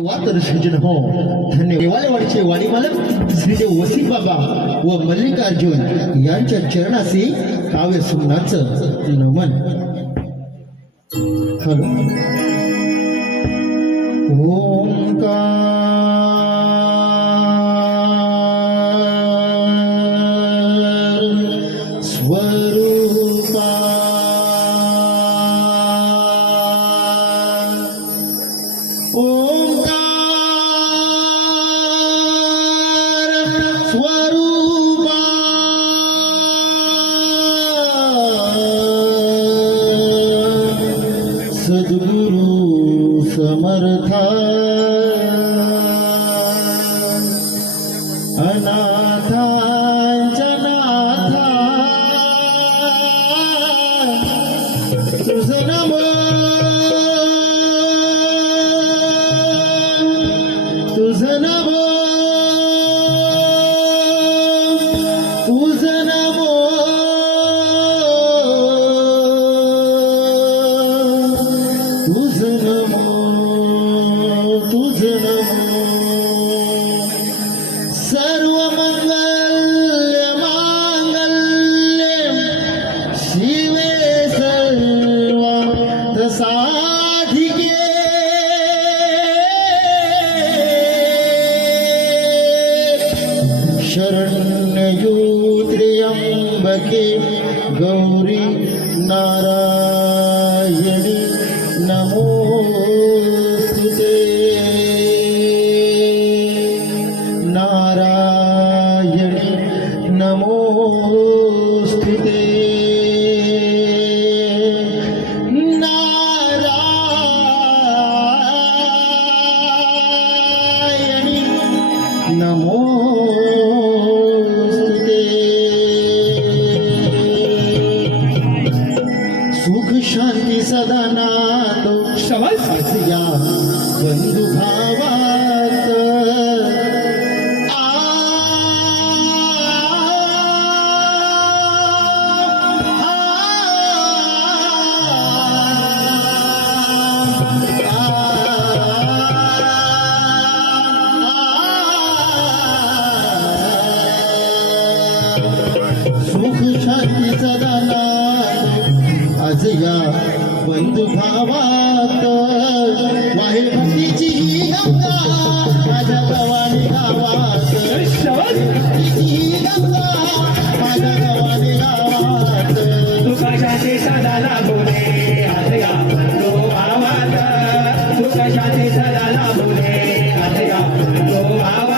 वातर हो. धन्य. देवालयवाडीचे वाडी मालक श्रीदेव वसीम बाबा व मल्लिकार्जुन यांच्या चरणाशी काव्य सुमनाचं नमन. हॅलो. ओंकार स्वरूपा আমার ধার गौरी नारायणी नमोस्तुते नारायणी नमोस्तुते नारायणी नमोस्तुते शांती सदा नांदो शाबास या बंधू भावात सुख शांती आज या बंधू भावात वाहे भक्तीची ही गंगा माझ्या गवानी गावात. भक्तीची ही गंगा माझ्या गवानी गावात. तू कशाची सदा लागुने आतया बंधू भावात. तू कशाची सदा लागुने बंधू भावात.